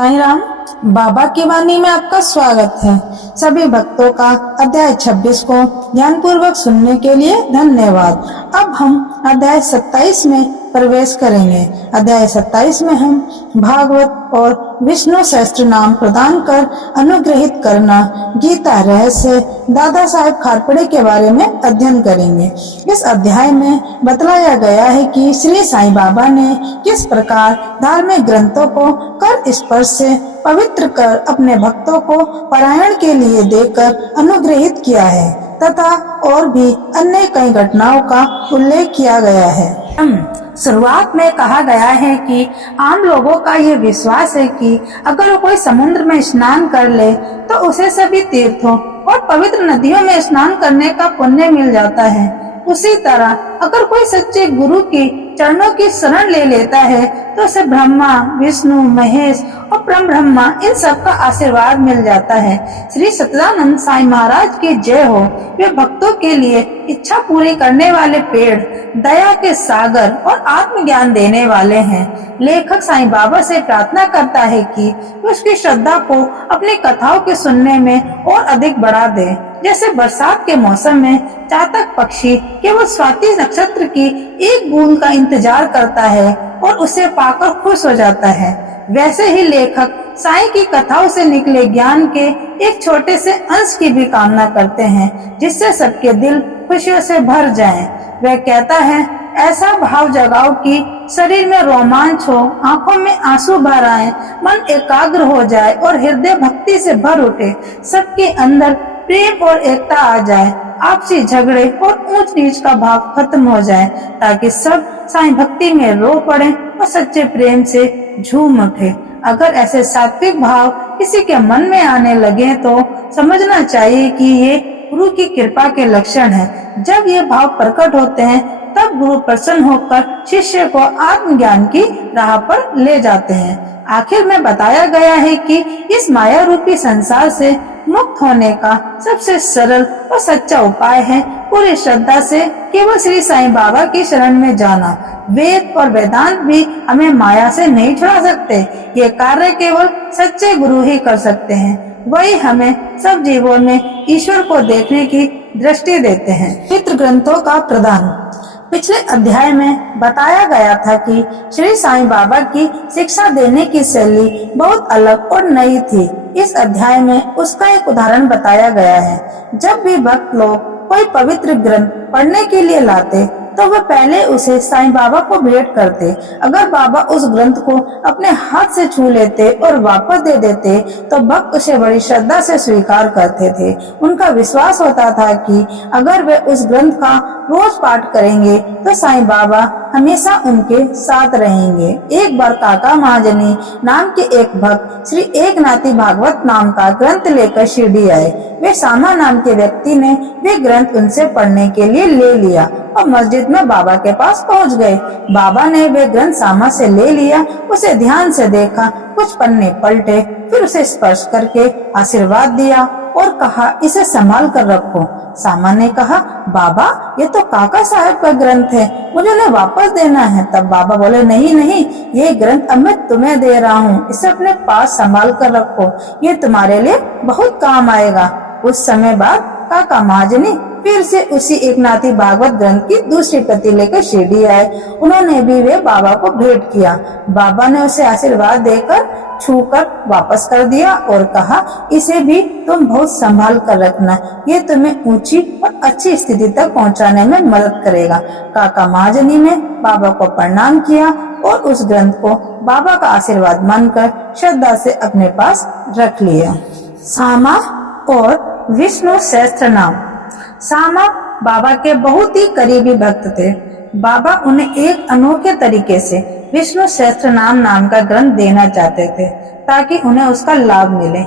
साईं राम। बाबा की वाणी में आपका स्वागत है। सभी भक्तों का अध्याय 26 को ध्यानपूर्वक सुनने के लिए धन्यवाद। अब हम अध्याय 27 में प्रवेश करेंगे। अध्याय 27 में हम भागवत और विष्णु सहस्त्र नाम प्रदान कर अनुग्रहित करना, गीता रहस्य, दादा साहेब खारपड़े के बारे में अध्ययन करेंगे। इस अध्याय में बतलाया गया है कि श्री साईं बाबा ने किस प्रकार धार्मिक ग्रंथों को कर स्पर्श से पवित्र कर अपने भक्तों को पारायण के लिए देकर अनुग्रहित किया है तथा और भी अन्य कई घटनाओं का उल्लेख किया गया है। शुरुआत में कहा गया है कि आम लोगों का ये विश्वास है कि अगर वो कोई समुद्र में स्नान कर ले तो उसे सभी तीर्थों और पवित्र नदियों में स्नान करने का पुण्य मिल जाता है। उसी तरह अगर कोई सच्चे गुरु की चरणों की शरण ले लेता है तो उसे ब्रह्मा, विष्णु, महेश और परम ब्रह्मा इन सब का आशीर्वाद मिल जाता है। श्री सच्चिदानंद साईं महाराज की जय हो। वे भक्तों के लिए इच्छा पूरी करने वाले पेड़, दया के सागर और आत्मज्ञान देने वाले हैं। लेखक साईं बाबा से प्रार्थना करता है कि उसकी श्रद्धा को अपनी कथाओं के सुनने में और अधिक बढ़ा दे। जैसे बरसात के मौसम में चातक पक्षी केवल स्वाति नक्षत्र की एक बूंद का इंतजार करता है और उसे पाकर खुश हो जाता है, वैसे ही लेखक साईं की कथाओं से निकले ज्ञान के एक छोटे से अंश की भी कामना करते हैं, जिससे सबके दिल खुशियों से भर जाएं। वह कहता है, ऐसा भाव जगाओ कि शरीर में रोमांच हो, आंखों में आंसू भर आए, मन एकाग्र हो जाए और हृदय भक्ति से भर उठे। सबके अंदर प्रेम और एकता आ जाए, आपसी झगड़े और ऊंच नीच का भाव खत्म हो जाए, ताकि सब साईं भक्ति में रो पड़े और सच्चे प्रेम से झूम उठे। अगर ऐसे सात्विक भाव किसी के मन में आने लगे तो समझना चाहिए कि ये गुरु की कृपा के लक्षण है। जब ये भाव प्रकट होते हैं तब गुरु प्रसन्न होकर शिष्य को आत्मज्ञान की राह पर ले जाते हैं। आखिर में बताया गया है कि इस माया रूपी संसार से मुक्त होने का सबसे सरल और सच्चा उपाय है पूरी श्रद्धा से केवल श्री साईं बाबा की शरण में जाना। वेद और वेदांत भी हमें माया से नहीं छुड़ा सकते। ये कार्य केवल सच्चे गुरु ही कर सकते हैं। वही हमें सब जीवों में ईश्वर को देखने की दृष्टि देते हैं। पवित्र ग्रंथों का प्रदान। पिछले अध्याय में बताया गया था कि श्री साईं बाबा की शिक्षा देने की शैली बहुत अलग और नई थी। इस अध्याय में उसका एक उदाहरण बताया गया है। जब भी भक्त लोग कोई पवित्र ग्रंथ पढ़ने के लिए लाते तो वह पहले उसे साईं बाबा को भेंट करते। अगर बाबा उस ग्रंथ को अपने हाथ से छू लेते और वापस दे देते तो भक्त उसे बड़ी श्रद्धा से स्वीकार करते थे। उनका विश्वास होता था कि अगर वे उस ग्रंथ का रोज पाठ करेंगे तो साईं बाबा हमेशा उनके साथ रहेंगे। एक बार काका महाजनी नाम के एक भक्त श्री एकनाथी भागवत नाम का ग्रंथ लेकर शिरडी आए। वे सामा नाम के व्यक्ति ने वे ग्रंथ उनसे पढ़ने के लिए ले लिया और मस्जिद में बाबा के पास पहुंच गए। बाबा ने वे ग्रंथ सामा से ले लिया, उसे ध्यान से देखा, कुछ पन्ने पलटे, फिर उसे स्पर्श करके आशीर्वाद दिया और कहा, इसे संभाल कर रखो। सामा ने कहा, बाबा ये तो काका साहब का ग्रंथ है, मुझे उन्हें वापस देना है। तब बाबा बोले, नहीं नहीं, ये ग्रंथ अब मैं तुम्हें दे रहा हूँ, इसे अपने पास संभाल कर रखो, ये तुम्हारे लिए बहुत काम आएगा। कुछ समय बाद काका महाजनी फिर से उसी एकनाथी भागवत ग्रंथ की दूसरी प्रति लेकर शिरडी आए। उन्होंने भी वे बाबा को भेंट किया। बाबा ने उसे आशीर्वाद देकर छूकर वापस कर दिया और कहा, इसे भी तुम बहुत संभाल कर रखना, ये तुम्हें ऊंची और अच्छी स्थिति तक पहुंचाने में मदद करेगा। काका महाजनी ने बाबा को प्रणाम किया और उस ग्रंथ को बाबा का आशीर्वाद मानकर श्रद्धा से अपने पास रख लिया। सामा और विष्णु सहस्त्र नाम। सामा बाबा के बहुत ही करीबी भक्त थे। बाबा उन्हें एक अनोखे तरीके से विष्णु सहस्त्र नाम का ग्रंथ देना चाहते थे ताकि उन्हें उसका लाभ मिले।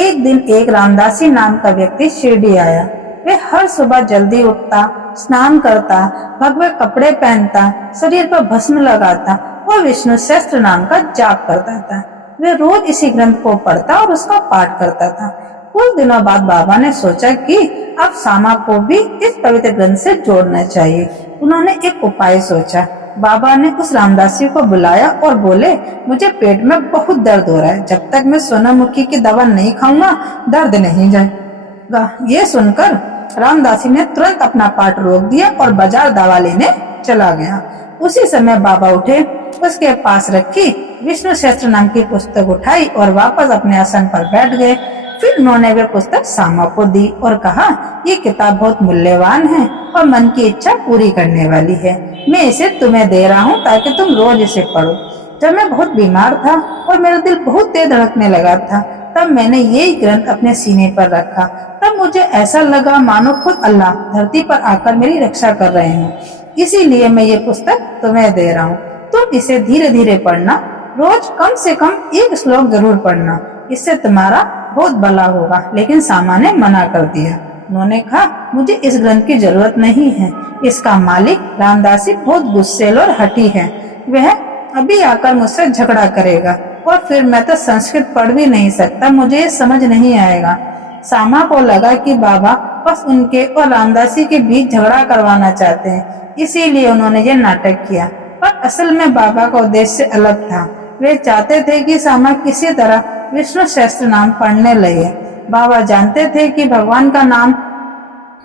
एक दिन एक रामदासी नाम का व्यक्ति शिरडी आया। वे हर सुबह जल्दी उठता, स्नान करता, भगवे कपड़े पहनता, शरीर पर भस्म लगाता और विष्णु सहस्त्र नाम का जाप करता था। वे रोज इसी ग्रंथ को पढ़ता और उसका पाठ करता था। कुछ दिनों बाद बाबा ने सोचा कि अब सामा को भी इस पवित्र ग्रंथ से जोड़ना चाहिए। उन्होंने एक उपाय सोचा। बाबा ने उस रामदासी को बुलाया और बोले, मुझे पेट में बहुत दर्द हो रहा है, जब तक मैं सोनामुखी की दवा नहीं खाऊंगा दर्द नहीं जाएगा। ये सुनकर रामदासी ने तुरंत अपना पाठ रोक दिया और बाजार दवा लेने चला गया। उसी समय बाबा उठे, उसके पास रखी विष्णु सहस्त्र नाम की पुस्तक उठाई और वापस अपने आसन पर बैठ गए। फिर उन्होंने वे पुस्तक सामा को दी और कहा, ये किताब बहुत मूल्यवान है और मन की इच्छा पूरी करने वाली है। मैं इसे तुम्हें दे रहा हूँ ताकि तुम रोज इसे पढ़ो। जब मैं बहुत बीमार था और मेरा दिल बहुत तेज धड़कने लगा था, तब मैंने यही ग्रंथ अपने सीने पर रखा। तब मुझे ऐसा लगा मानो खुद अल्लाह धरती पर आकर मेरी रक्षा कर रहे हैं। इसीलिए मैं ये पुस्तक तुम्हें दे रहा हूँ। तुम इसे धीरे धीरे पढ़ना, रोज कम से कम एक श्लोक जरूर पढ़ना, इससे तुम्हारा बहुत भला होगा। लेकिन सामा ने मना कर दिया। उन्होंने कहा, मुझे इस ग्रंथ की जरूरत नहीं है। इसका मालिक रामदासी बहुत गुस्सेल और हठी है, वह अभी आकर मुझसे झगड़ा करेगा और फिर मैं तो संस्कृत पढ़ भी नहीं सकता, मुझे ये समझ नहीं आएगा। सामा को लगा कि बाबा बस उनके और रामदासी के बीच झगड़ा करवाना चाहते हैं, इसीलिए उन्होंने ये नाटक किया। पर असल में बाबा का उद्देश्य अलग था। वे चाहते थे कि सामा किसी तरह विष्णु सहस्त्र नाम पढ़ने लगे। बाबा जानते थे कि भगवान का नाम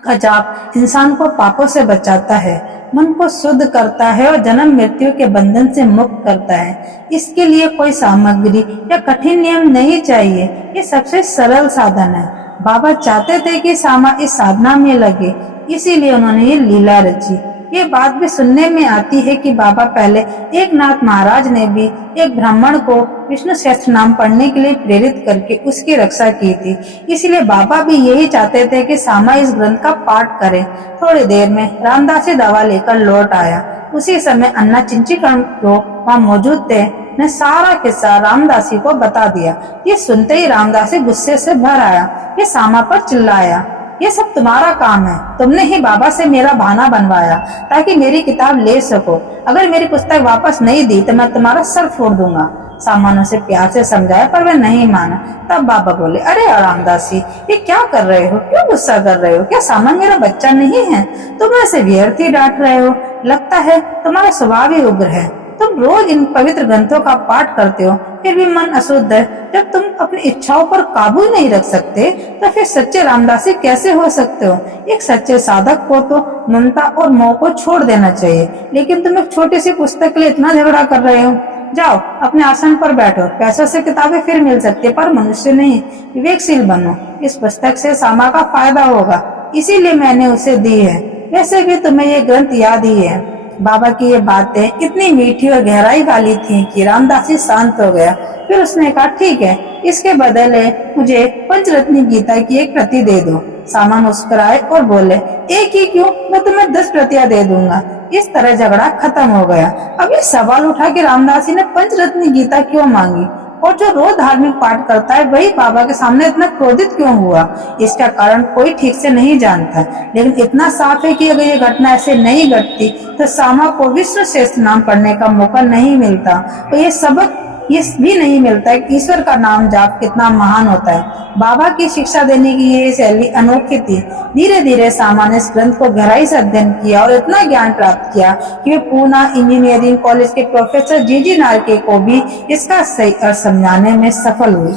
का जाप इंसान को पापों से बचाता है, मन को शुद्ध करता है और जन्म मृत्यु के बंधन से मुक्त करता है। इसके लिए कोई सामग्री या कठिन नियम नहीं चाहिए, ये सबसे सरल साधन है। बाबा चाहते थे कि सामा इस साधना में लगे, इसीलिए उन्होंने ये लीला रची। ये बात भी सुनने में आती है कि बाबा पहले एक नाथ महाराज ने भी एक ब्राह्मण को विष्णु सहस्त्र नाम पढ़ने के लिए प्रेरित करके उसकी रक्षा की थी। इसलिए बाबा भी यही चाहते थे कि सामा इस ग्रंथ का पाठ करे। थोड़ी देर में रामदासी दवा लेकर लौट आया। उसी समय अन्ना चिंचीकरण जो वहाँ मौजूद थे ने सारा किस्सा रामदासी को बता दिया। ये सुनते ही रामदासी गुस्से से भर आया। ये सामा पर चिल्लाया, ये सब तुम्हारा काम है, तुमने ही बाबा से मेरा बहाना बनवाया ताकि मेरी किताब ले सको। अगर मेरी पुस्तक वापस नहीं दी तो मैं तुम्हारा सर फोड़ दूंगा। सामा ने उसे प्यार से समझाया पर वह नहीं माना। तब बाबा बोले, अरे रामदासी, ये क्या कर रहे हो, क्यों गुस्सा कर रहे हो? क्या सामा मेरा बच्चा नहीं है? तुम ऐसे व्यर्थ ही डांट रहे हो। लगता है तुम्हारा स्वभाव ही उग्र है। तुम रोज इन पवित्र ग्रंथों का पाठ करते हो, फिर भी मन अशुद्ध है। जब तुम अपनी इच्छाओं पर काबू ही नहीं रख सकते तो फिर सच्चे रामदासी कैसे हो सकते हो? एक सच्चे साधक को तो ममता और मोह को छोड़ देना चाहिए, लेकिन तुम एक छोटी सी पुस्तक के लिए इतना झगड़ा कर रहे हो। जाओ अपने आसन पर बैठो, पैसों से किताबें फिर मिल सकती है पर मनुष्य नहीं। विवेकशील बनो, इस पुस्तक से सामा का फायदा होगा, इसीलिए मैंने उसे दी है। वैसे भी तुम्हें ये ग्रंथ याद ही है। बाबा की ये बातें इतनी मीठी और गहराई वाली थीं कि रामदासी शांत हो गया। फिर उसने कहा, ठीक है, इसके बदले मुझे पंचरत्नी गीता की एक प्रति दे दो। सामा मुस्कुराए और बोले, एक ही क्यों, मैं तुम्हें 10 प्रतियां दे दूंगा। इस तरह झगड़ा खत्म हो गया। अब ये सवाल उठा कि रामदासी ने पंचरत्नी गीता क्यों मांगी और जो रोज धार्मिक पाठ करता है वही बाबा के सामने इतना क्रोधित क्यों हुआ? इसका कारण कोई ठीक से नहीं जानता, लेकिन इतना साफ है कि अगर ये घटना ऐसे नहीं घटती तो सामा को विष्णु सहस्त्र नाम पढ़ने का मौका नहीं मिलता और ये सबक ये भी नहीं मिलता है कि ईश्वर का नाम जाप कितना महान होता है। बाबा की शिक्षा देने की ये शैली अनोखी थी। धीरे धीरे सामा ने इस ग्रंथ को गहराई से अध्ययन किया और इतना ज्ञान प्राप्त किया कि वे पूना इंजीनियरिंग कॉलेज के प्रोफेसर जीजी नारके को भी इसका सही अर्थ समझाने में सफल हुई।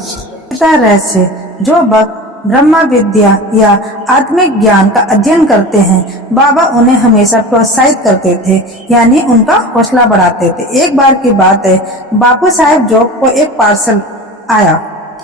रहस्य, जो भक्त ब्रह्म विद्या या आत्मिक ज्ञान का अध्ययन करते हैं, बाबा उन्हें हमेशा प्रोत्साहित करते थे, यानी उनका हौसला बढ़ाते थे। एक बार की बात है, बापू साहेब जोग को एक पार्सल आया।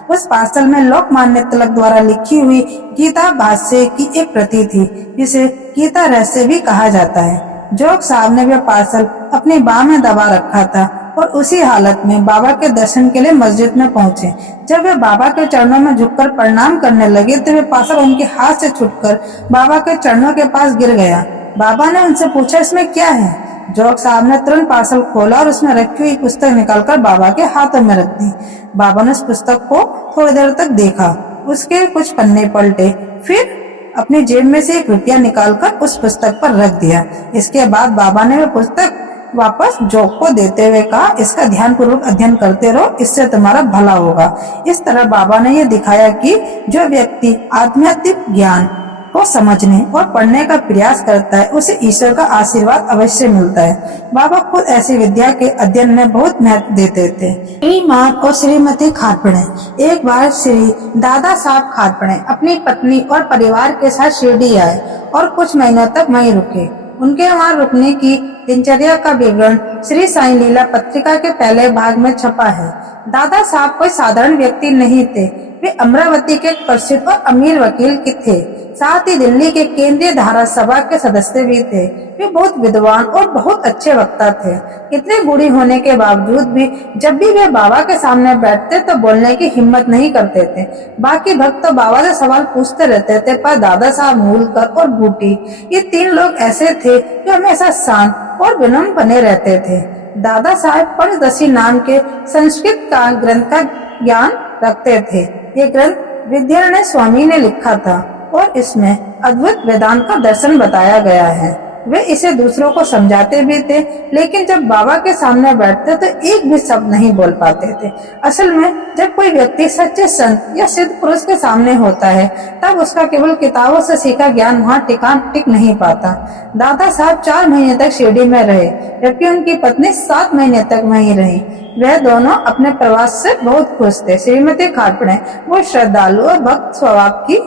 उस पार्सल में लोकमान्य तिलक द्वारा लिखी हुई गीता भाष्य की एक प्रति थी, जिसे गीता रहस्य भी कहा जाता है। जोग साहब ने वह पार्सल अपनी बाह में दबा रखा था और उसी हालत में बाबा के दर्शन के लिए मस्जिद में पहुंचे। जब वे बाबा के चरणों में झुककर प्रणाम करने लगे तो वे पार्सल उनके हाथ से छूटकर बाबा के चरणों के पास गिर गया। बाबा ने उनसे पूछा, इसमें क्या है? जोग साहब ने तुरंत पार्सल खोला और उसमें रखी हुई पुस्तक निकालकर बाबा के हाथों में रख दी। बाबा ने उस पुस्तक को थोड़ी देर तक देखा, उसके कुछ पन्ने पलटे, फिर अपनी जेब में से 1 रुपया निकालकर उस पुस्तक पर रख दिया। इसके बाद बाबा ने वह पुस्तक वापस जोग को देते हुए कहा, इसका ध्यान पूर्वक अध्ययन करते रहो, इससे तुम्हारा भला होगा। इस तरह बाबा ने यह दिखाया कि जो व्यक्ति आध्यात्मिक ज्ञान को समझने और पढ़ने का प्रयास करता है उसे ईश्वर का आशीर्वाद अवश्य मिलता है। बाबा खुद ऐसी विद्या के अध्ययन में बहुत महत्व देते थे। श्रीमान और श्रीमती खारपणे। एक बार श्री दादा साहब खारपणे अपनी पत्नी और परिवार के साथ शिरडी आए और कुछ महीनों तक वहीं रुके। उनके वहां रुकने की दिनचर्या का विवरण श्री साईं लीला पत्रिका के पहले भाग में छपा है। दादा साहब कोई साधारण व्यक्ति नहीं थे, वे अमरावती के प्रसिद्ध और अमीर वकील के थे, साथ ही दिल्ली के केंद्रीय धारा सभा के सदस्य भी थे। वे बहुत विद्वान और बहुत अच्छे वक्ता थे। इतने बूढ़े होने के बावजूद भी जब भी वे बाबा के सामने बैठते तो बोलने की हिम्मत नहीं करते थे। बाकी भक्त तो बाबा से सवाल पूछते रहते थे, पर दादा साहब मूलकर और बूटी ये तीन लोग ऐसे थे जो हमेशा शांत और विनम्र बने रहते थे। दादा साहब पंचदशी नाम के संस्कृत का ग्रंथ का ज्ञान रखते थे। ये ग्रंथ विद्यारण्य स्वामी ने लिखा था और इसमें अद्भुत वेदांत का दर्शन बताया गया है। वे इसे दूसरों को समझाते भी थे, लेकिन जब बाबा के सामने बैठते तो एक भी शब्द नहीं बोल पाते थे। असल में जब कोई व्यक्ति सच्चे संत या सिद्ध पुरुष के सामने होता है तब उसका केवल किताबों से सीखा ज्ञान वहाँ टिक नहीं पाता। दादा साहब 4 महीने तक शिरडी में रहे, जबकि उनकी पत्नी 7 महीने तक वहीं रही। वह दोनों अपने प्रवास से बहुत खुश थे। श्रीमती खारपणे वो श्रद्धालु और भक्त स्वभाव की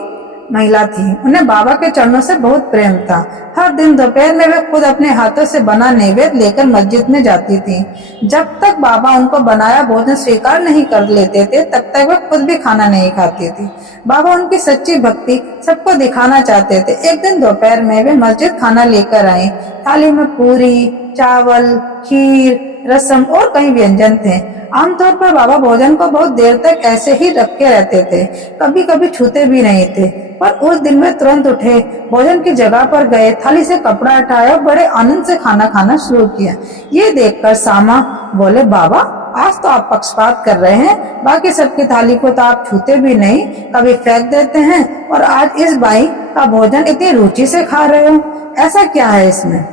महिला थी। उन्हें बाबा के चरणों से बहुत प्रेम था। हर दिन दोपहर में वे खुद अपने हाथों से बना नैवेद्य लेकर मस्जिद में जाती थी। जब तक बाबा उनको बनाया भोजन स्वीकार नहीं कर लेते थे तब तक वे खुद भी खाना नहीं खाती थी। बाबा उनकी सच्ची भक्ति सबको दिखाना चाहते थे। एक दिन दोपहर में वे मस्जिद खाना लेकर आए। थाली में पूरी, चावल, खीर, रसम और कई व्यंजन थे। आमतौर पर बाबा भोजन को बहुत देर तक ऐसे ही रखे रहते थे, कभी कभी छूते भी नहीं थे। पर उस दिन वे तुरंत उठे, भोजन की जगह पर गए, थाली से कपड़ा हटाया और बड़े आनंद से खाना खाना शुरू किया। ये देखकर सामा बोले, बाबा आज तो आप पक्षपात कर रहे हैं, बाकी सबकी थाली को तो आप छूते भी नहीं, कभी फेंक देते हैं, और आज इस बाई का भोजन इतनी रुचि से खा रहे हो, ऐसा क्या है इसमें?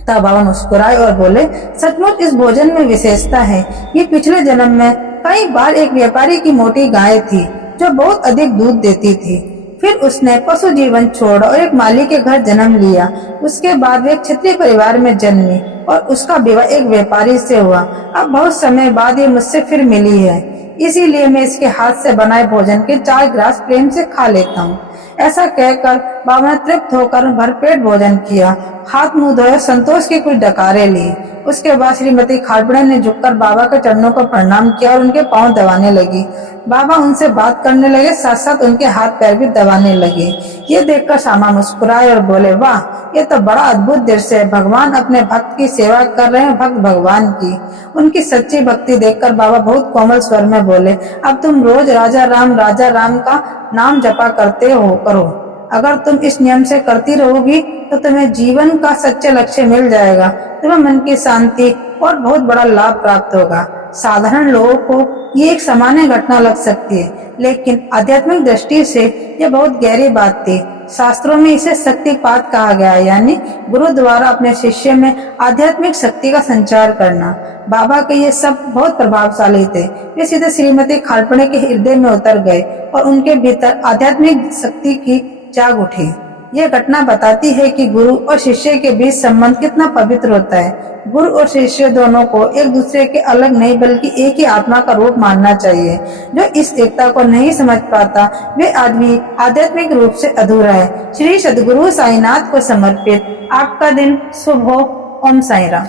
तब बाबा मुस्कुराए और बोले, सचमुच इस भोजन में विशेषता है। ये पिछले जन्म में कई बार एक व्यापारी की मोटी गाय थी जो बहुत अधिक दूध देती थी। फिर उसने पशु जीवन छोड़ा और एक माली के घर जन्म लिया। उसके बाद वे एक क्षत्रिय परिवार में जन्मी और उसका विवाह एक व्यापारी से हुआ। अब बहुत समय बाद ये मुझसे फिर मिली है, इसीलिए मैं इसके हाथ से बनाए भोजन के 4 ग्रास प्रेम से खा लेता हूँ। ऐसा कहकर बाबा ने तृप्त होकर भरपेट भोजन किया, हाथ मुंह धोए, संतोष की कुछ डकारे ली। उसके बाद श्रीमती खारपणे ने झुककर बाबा के चरणों को प्रणाम किया और उनके पांव दबाने लगी। बाबा उनसे बात करने लगे, साथ साथ उनके हाथ पैर भी दबाने लगे। ये देखकर श्यामा मुस्कुराए और बोले, वाह, ये तो बड़ा अद्भुत दृश्य है। भगवान अपने भक्त की सेवा कर रहे हैं, भक्त भगवान की। उनकी सच्ची भक्ति देखकर बाबा बहुत कोमल स्वर में बोले, अब तुम रोज राजा राम का नाम जपा करते हो करो। अगर तुम इस नियम से करती रहोगी तो तुम्हें जीवन का सच्चा लक्ष्य मिल जाएगा, तुम्हें मन की शांति और बहुत बड़ा लाभ प्राप्त होगा। साधारण लोगों को ये एक सामान्य घटना लग सकती है, लेकिन आध्यात्मिक दृष्टि से ये बहुत गहरी बात थी। शास्त्रों में इसे शक्तिपात कहा गया है, यानी गुरु द्वारा अपने शिष्य में आध्यात्मिक शक्ति का संचार करना। बाबा के ये सब बहुत प्रभावशाली थे। वे सीधे श्रीमती खारपणे के हृदय में उतर गए और उनके भीतर आध्यात्मिक शक्ति की जाग उठी। यह घटना बताती है कि गुरु और शिष्य के बीच संबंध कितना पवित्र होता है। गुरु और शिष्य दोनों को एक दूसरे के अलग नहीं बल्कि एक ही आत्मा का रूप मानना चाहिए। जो इस एकता को नहीं समझ पाता वे आदमी आध्यात्मिक रूप से अधूरा है। श्री सद्गुरु साईनाथ को समर्पित आपका दिन शुभ हो। ओम साई राम।